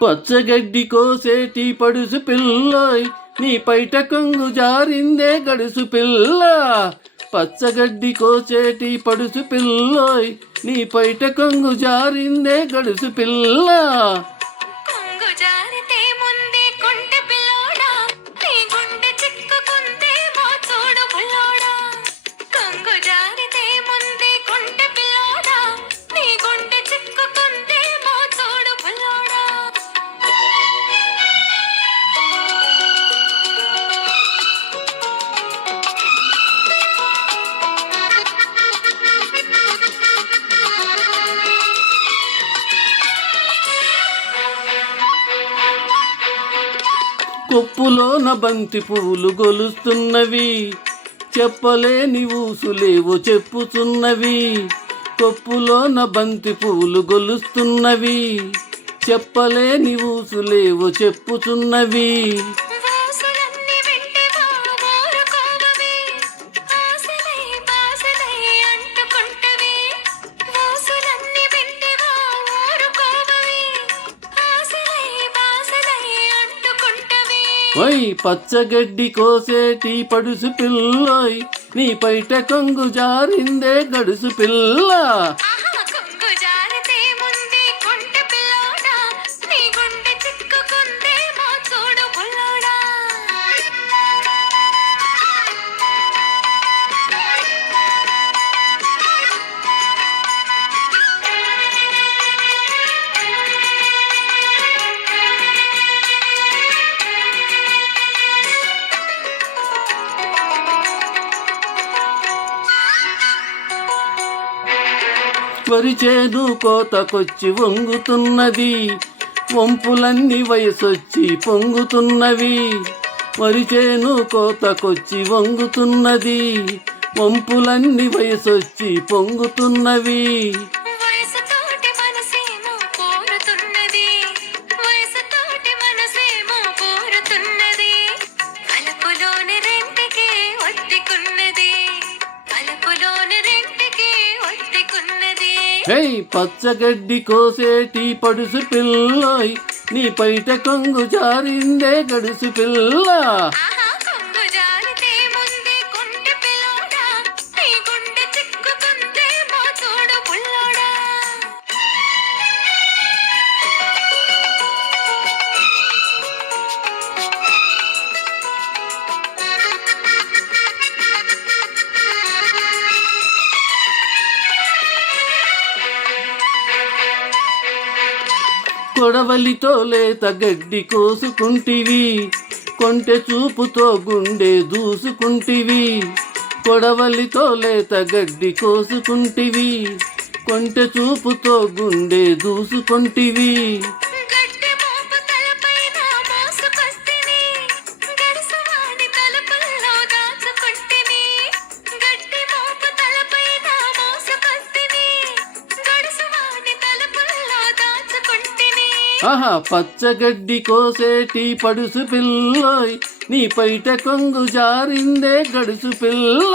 పచ్చగడ్డి కోసేటి పడుసు పిల్లోయ్, నీ పైట కొంగు జారిందే గడుసు పిల్ల. పచ్చగడ్డి కోసేటి పడుసు పిల్లోయ్, నీ పైట కొంగు జారిందే గడుసు పిల్ల. కొప్పులోన బంతి పూలు గొలుస్తున్నవి, చెప్పలేని ఊసులేవో చెప్పుచున్నవి. కొప్పులోన బంతి పూలు గొలుస్తున్నవి, చెప్పలేని ఊసులేవో చెప్పుచున్నవి. ఓయ్ పచ్చగడ్డి కోసేటి పడుసు పిల్లోయ్, నీ పైట కొంగు జారిందే గడుసు పిల్ల. వరిచేను కోతకొచ్చి వంగుతున్నది, వంపులన్నీ వయసొచ్చి పొంగుతున్నవి. వరిచేను కోతకొచ్చి వంగుతున్నది, వంపులన్నీ వయసొచ్చి పొంగుతున్నవి. హే పచ్చగడ్డి కోసేటి పడుసు పిల్లోయ్, నీ పైట కొంగు జారిందే గడుసు పిల్ల. కొడవలితో లేత గడ్డి కోసుకుంటివి, కొంటె చూపుతో గుండె దూసుకుంటివి. కొడవలితో లేత గడ్డి కోసుకుంటివి, కొంటె చూపుతో గుండె దూసుకుంటివి. ఆహా పచ్చగడ్డి కోసేటి పడుసు పిల్లోయ్, నీ పైట కొంగు జారిందే గడుసు పిల్ల.